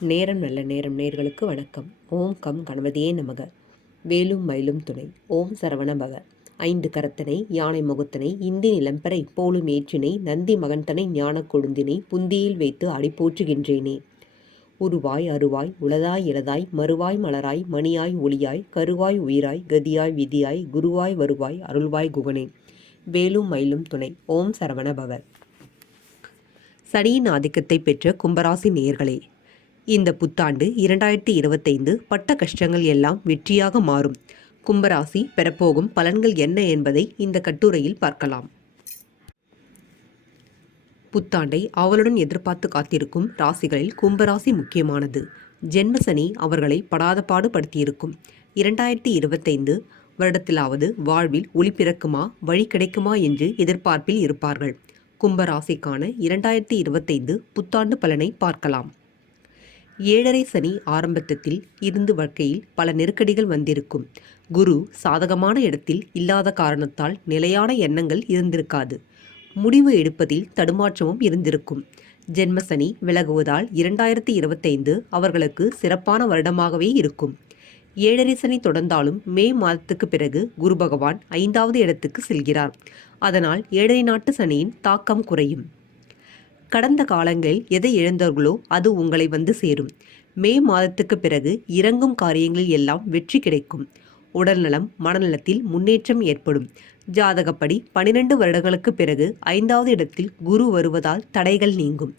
நேரம் நல்ல நேரம் நேர்களுக்கு வணக்கம். ஓம் கம் கணபதியே நமக. வேலும் மயிலும் துணை. ஓம் சரவண ஐந்து கரத்தனை யானை முகத்தனை இந்தி நிலம்பரை போலும் ஏற்றினை நந்தி மகன்தனை ஞான கொழுந்தினை புந்தியில் வைத்து அடிப்போற்றுகின்றேனே உருவாய் அருவாய் உளதாய் இளதாய் மறுவாய் மலராய் மணியாய் ஒளியாய் கருவாய் உயிராய் கதியாய் விதியாய் குருவாய் வருவாய் அருள்வாய் குகனே. வேலும் மயிலும் துணை. ஓம் சரவண பவர் சனியின் ஆதிக்கத்தை பெற்ற கும்பராசி நேயர்களே இந்த புத்தாண்டு இரண்டாயிரத்தி இருபத்தைந்து பட்ட கஷ்டங்கள் எல்லாம் வெற்றியாக மாறும். கும்பராசி பெறப்போகும் பலன்கள் என்ன என்பதை இந்த கட்டுரையில் பார்க்கலாம். புத்தாண்டை அவளுடன் எதிர்பார்த்து காத்திருக்கும் ராசிகளில் கும்பராசி முக்கியமானது. ஜென்மசனி அவர்களை படாத பாடுபடுத்தியிருக்கும் இரண்டாயிரத்தி இருபத்தைந்து வருடத்திலாவது வாழ்வில் ஒளி பிறக்குமா வழி கிடைக்குமா என்று எதிர்பார்ப்பில் இருப்பார்கள். கும்பராசிக்கான இரண்டாயிரத்தி இருபத்தைந்து புத்தாண்டு பலனை பார்க்கலாம். ஏழரை சனி ஆரம்பத்தில் இருந்து வாழ்க்கையில் பல நெருக்கடிகள் வந்திருக்கும். குரு சாதகமான இடத்தில் இல்லாத காரணத்தால் நிலையான எண்ணங்கள் இருந்திருக்காது. முடிவு எடுப்பதில் தடுமாற்றமும் இருந்திருக்கும். ஜென்மசனி விலகுவதால் இரண்டாயிரத்தி இருபத்தைந்து அவர்களுக்கு சிறப்பான வருடமாகவே இருக்கும். ஏழரை சனி தொடர்ந்தாலும் மே மாதத்துக்கு பிறகு குரு பகவான் ஐந்தாவது இடத்துக்கு செல்கிறார். அதனால் ஏழரை நாட்டு சனியின் தாக்கம் குறையும். கடந்த காலங்களில் எதை இழந்தார்களோ அது உங்களை வந்து சேரும். மே மாதத்துக்கு பிறகு இறங்கும் காரியங்களில் எல்லாம் வெற்றி கிடைக்கும். உடல்நலம் மனநலத்தில் முன்னேற்றம் ஏற்படும். ஜாதகப்படி பனிரெண்டு வருடங்களுக்கு பிறகு ஐந்தாவது இடத்தில் குரு வருவதால் தடைகள் நீங்கும்.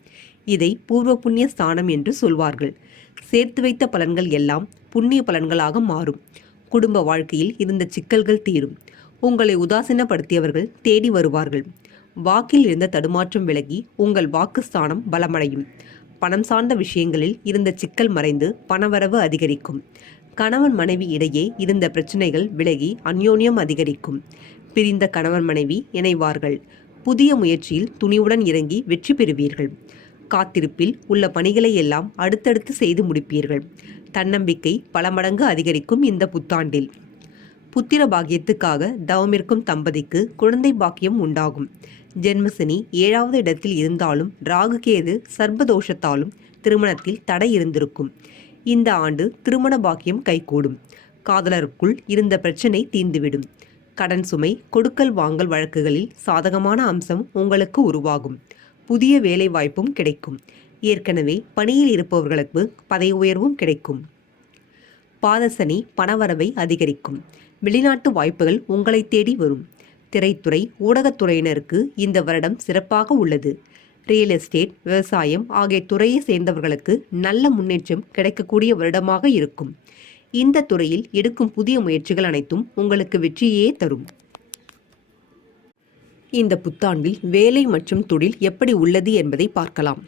இதை பூர்வ புண்ணிய ஸ்தானம் என்று சொல்வார்கள். சேர்த்து வைத்த பலன்கள் எல்லாம் புண்ணிய பலன்களாக மாறும். குடும்ப வாழ்க்கையில் இருந்த சிக்கல்கள் தீரும். உங்களை உதாசீனப்படுத்தியவர்கள் தேடி வருவார்கள். வாக்கில் இருந்த தடுமாற்றம் விலகி உங்கள் வாக்குஸ்தானம் பலமடையும். பணம் சார்ந்த விஷயங்களில் இருந்த சிக்கல் மறைந்து பணவரவு அதிகரிக்கும். கணவன் மனைவி இடையே இருந்த பிரச்சனைகள் விலகி அந்யோன்யம் அதிகரிக்கும். பிரிந்த கணவன் மனைவி இணைவார்கள். புதிய முயற்சியில் துணிவுடன் இறங்கி வெற்றி பெறுவீர்கள். காத்திருப்பில் உள்ள பணிகளை எல்லாம் அடுத்தடுத்து செய்து முடிப்பீர்கள். தன்னம்பிக்கை பல மடங்கு அதிகரிக்கும் இந்த புத்தாண்டில். புத்திர பாக்கியத்துக்காக தவமிருக்கும் தம்பதிக்கு குழந்தை பாக்கியம் உண்டாகும். ஜென்மசனி ஏழாவது இடத்தில் இருந்தாலும் ராகுகேது சர்ப்பதோஷத்தாலும் சர்பதோஷத்தாலும் திருமணத்தில் தடை இருந்திருக்கும். இந்த ஆண்டு திருமண பாக்கியம் கைகூடும். காதலருக்குள் இருந்த பிரச்சனை தீர்ந்துவிடும். கடன் சுமை கொடுக்கல் வாங்கல் வழக்குகளில் சாதகமான அம்சம் உங்களுக்கு உருவாகும். புதிய வேலை வாய்ப்பும் கிடைக்கும். ஏற்கனவே பணியில் இருப்பவர்களுக்கு பதவி உயர்வும் கிடைக்கும். பாதசனி பணவரவை அதிகரிக்கும். வெளிநாட்டு வாய்ப்புகள் உங்களை தேடி வரும். திரைத்துறை ஊடகத்துறையினருக்கு இந்த வருடம் சிறப்பாக உள்ளது. ரியல் எஸ்டேட் விவசாயம் ஆகிய துறையை சேர்ந்தவர்களுக்கு நல்ல முன்னேற்றம் கிடைக்கக்கூடிய வருடமாக இருக்கும். இந்த துறையில் எடுக்கும் புதிய முயற்சிகள் அனைத்தும் உங்களுக்கு வெற்றியே தரும். இந்த புத்தாண்டில் வேலை மற்றும் தொழில் எப்படி உள்ளது என்பதை பார்க்கலாம்.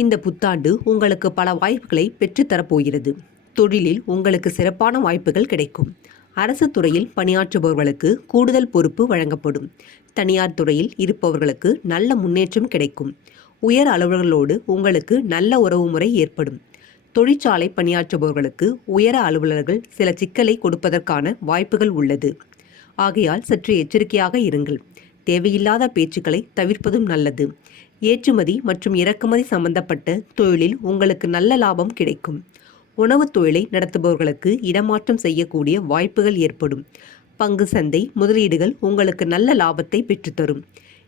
இந்த புத்தாண்டு உங்களுக்கு பல வாய்ப்புகளை பெற்றுத்தரப்போகிறது தொழிலில் உங்களுக்கு சிறப்பான வாய்ப்புகள் கிடைக்கும். அரசு துறையில் பணியாற்றுபவர்களுக்கு கூடுதல் பொறுப்பு வழங்கப்படும். தனியார் துறையில் இருப்பவர்களுக்கு நல்ல முன்னேற்றம் கிடைக்கும். உயர் அலுவலர்களோடு உங்களுக்கு நல்ல உறவுமுறை ஏற்படும். தொழிற்சாலை பணியாற்றுபவர்களுக்கு உயர அலுவலர்கள் சில சிக்கலை கொடுப்பதற்கான வாய்ப்புகள் உள்ளது. ஆகையால் சற்று எச்சரிக்கையாக இருங்கள். தேவையில்லாத பேச்சுக்களை தவிர்ப்பதும் நல்லது. ஏற்றுமதி மற்றும் இறக்குமதி சம்பந்தப்பட்ட தொழிலில் உங்களுக்கு நல்ல லாபம் கிடைக்கும். உணவுத் தொழிலை நடத்துபவர்களுக்கு இடமாற்றம் செய்யக்கூடிய வாய்ப்புகள் ஏற்படும். பங்கு சந்தை முதலீடுகள் உங்களுக்கு நல்ல லாபத்தை பெற்றுத்தரும்.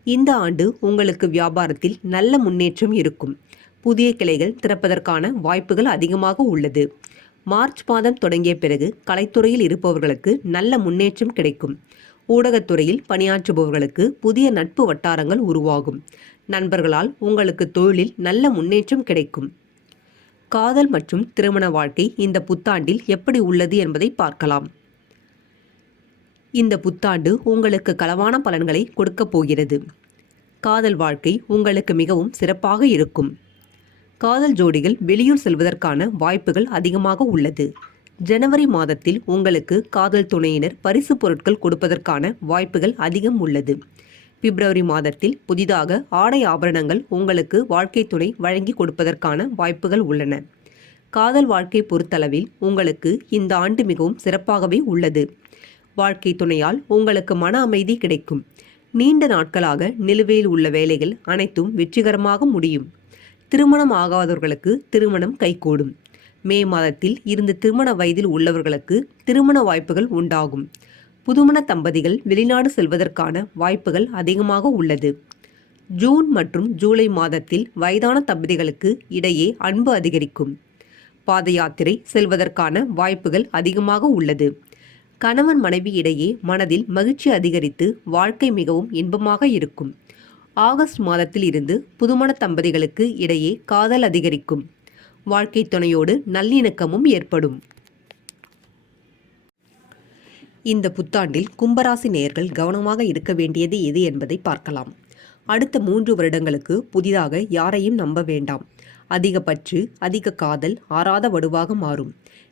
இந்த ஆண்டு உங்களுக்கு வியாபாரத்தில் நல்ல முன்னேற்றம் இருக்கும். புதிய கிளைகள் திறப்பதற்கான வாய்ப்புகள் அதிகமாக உள்ளது. மார்ச் மாதம் தொடங்கிய பிறகு கலைத்துறையில் இருப்பவர்களுக்கு நல்ல முன்னேற்றம் கிடைக்கும். ஊடகத்துறையில் பணியாற்றுபவர்களுக்கு புதிய நட்பு வட்டாரங்கள் உருவாகும். நண்பர்களால் உங்களுக்கு தொழிலில் நல்ல முன்னேற்றம் கிடைக்கும். காதல் மற்றும் திருமண வாழ்க்கை இந்த புத்தாண்டில் எப்படி உள்ளது என்பதை பார்க்கலாம். இந்த புத்தாண்டு உங்களுக்கு களவான பலன்களை கொடுக்கப் போகிறது. காதல் வாழ்க்கை உங்களுக்கு மிகவும் சிறப்பாக இருக்கும். காதல் ஜோடிகள் வெளியூர் செல்வதற்கான வாய்ப்புகள் அதிகமாக உள்ளது. ஜனவரி மாதத்தில் உங்களுக்கு காதல் துணையினர் பரிசு பொருட்கள் கொடுப்பதற்கான வாய்ப்புகள் அதிகம் உள்ளது. பிப்ரவரி மாதத்தில் புதிதாக ஆடை ஆபரணங்கள் உங்களுக்கு வாழ்க்கை துணை வழங்கி கொடுப்பதற்கான வாய்ப்புகள் உள்ளன. காதல் வாழ்க்கை பொறுத்தளவில் உங்களுக்கு இந்த ஆண்டு மிகவும் சிறப்பாகவே உள்ளது. வாழ்க்கை துணையால் உங்களுக்கு மன அமைதி கிடைக்கும். நீண்ட நாட்களாக நிலுவையில் உள்ள வேலைகள் அனைத்தும் வெற்றிகரமாக முடியும். திருமணம் ஆகாதவர்களுக்கு திருமணம் கைகூடும். மே மாதத்தில் இருந்து திருமண வயதில் உள்ளவர்களுக்கு திருமண வாய்ப்புகள் உண்டாகும். புதுமண தம்பதிகள் வெளிநாடு செல்வதற்கான வாய்ப்புகள் அதிகமாக உள்ளது. ஜூன் மற்றும் ஜூலை மாதத்தில் வயதான தம்பதிகளுக்கு இடையே அன்பு அதிகரிக்கும். பாத யாத்திரை செல்வதற்கான வாய்ப்புகள் அதிகமாக உள்ளது. கணவன் மனைவி இடையே மனதில் மகிழ்ச்சி அதிகரித்து வாழ்க்கை மிகவும் இன்பமாக இருக்கும். ஆகஸ்ட் மாதத்தில் இருந்து புதுமண தம்பதிகளுக்கு இடையே காதல் அதிகரிக்கும். வாழ்க்கை துணையோடு நல்லிணக்கமும் ஏற்படும். இந்த புத்தாண்டில் கும்பராசி நேர்கள் கவனமாக இருக்க வேண்டியது எது என்பதை பார்க்கலாம். அடுத்த மூன்று வருடங்களுக்கு புதிதாக யாரையும் நம்ப வேண்டாம். அதிக பற்று அதிக காதல் ஆறாத வடுவாக மாறும்.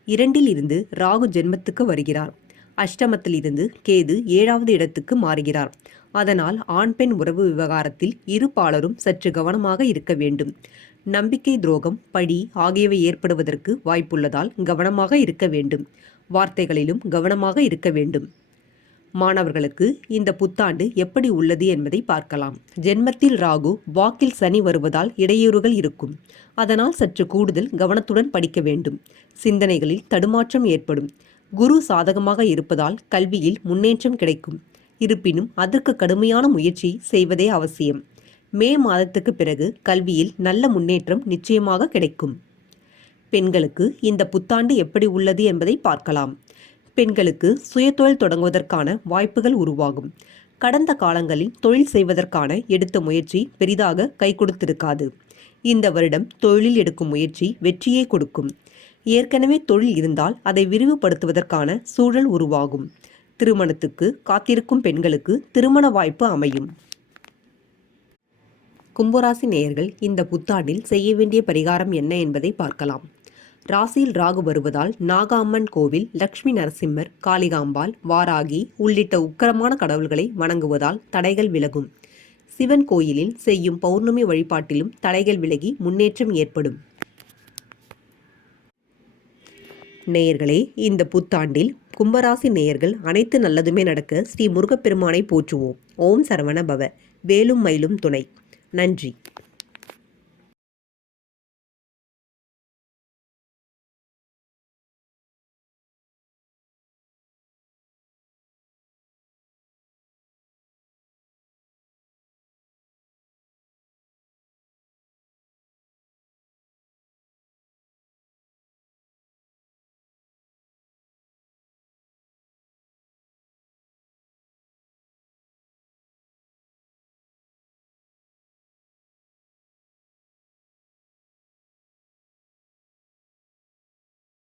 இரண்டில் இருந்து ராகு ஜென்மத்துக்கு வருகிறார். அஷ்டமத்தில் இருந்து கேது ஏழாவது இடத்துக்கு மாறுகிறார். அதனால் ஆண் பெண் உறவு விவகாரத்தில் இரு பாலரும் சற்று கவனமாக இருக்க வேண்டும். நம்பிக்கை துரோகம் பழி ஆகியவை ஏற்படுவதற்கு வாய்ப்புள்ளதால் கவனமாக இருக்க வேண்டும். வார்த்தைகளிலும் கவனமாக இருக்க வேண்டும். மாணவர்களுக்கு இந்த புத்தாண்டு எப்படி உள்ளது என்பதை பார்க்கலாம். ஜென்மத்தில் ராகு வாக்கில் சனி வருவதால் இடையூறுகள் இருக்கும். அதனால் சற்று கூடுதல் கவனத்துடன் படிக்க வேண்டும். சிந்தனைகளில் தடுமாற்றம் ஏற்படும். குரு சாதகமாக இருப்பதால் கல்வியில் முன்னேற்றம் கிடைக்கும். இருப்பினும் அதற்கு கடுமையான முயற்சி செய்வதே அவசியம். மே மாதத்துக்கு பிறகு கல்வியில் நல்ல முன்னேற்றம் நிச்சயமாக கிடைக்கும். பெண்களுக்கு இந்த புத்தாண்டு எப்படி உள்ளது என்பதை பார்க்கலாம். பெண்களுக்கு சுயதொழில் தொடங்குவதற்கான வாய்ப்புகள் உருவாகும். கடந்த காலங்களில் தொழில் செய்வதற்கான எடுத்த முயற்சி பெரிதாக கை கொடுத்திருக்காது. இந்த வருடம் தொழிலில் எடுக்கும் முயற்சி வெற்றியை கொடுக்கும். ஏற்கனவே தொழில் இருந்தால் அதை விரிவுபடுத்துவதற்கான சூழல் உருவாகும். திருமணத்துக்கு காத்திருக்கும் பெண்களுக்கு திருமண வாய்ப்பு அமையும். கும்பராசி நேயர்கள் இந்த புத்தாண்டில் செய்ய வேண்டிய பரிகாரம் என்ன என்பதை பார்க்கலாம். ராசியில் ராகு வருவதால் நாகாம்மன் கோவில் லக்ஷ்மி நரசிம்மர் காளிகாம்பாள் வாராகி உள்ளிட்ட உக்கரமான கடவுள்களை வணங்குவதால் தடைகள் விலகும். சிவன் கோயிலில் செய்யும் பௌர்ணமி வழிபாட்டிலும் தடைகள் விலகி முன்னேற்றம் ஏற்படும். நேயர்களே இந்த புத்தாண்டில் கும்பராசி நேயர்கள் அனைத்து நல்லதுமே நடக்க ஸ்ரீ முருகப்பெருமானை போற்றுவோம். ஓம் சரவண பவ. வேலும் மயிலும் துணை. நன்றி.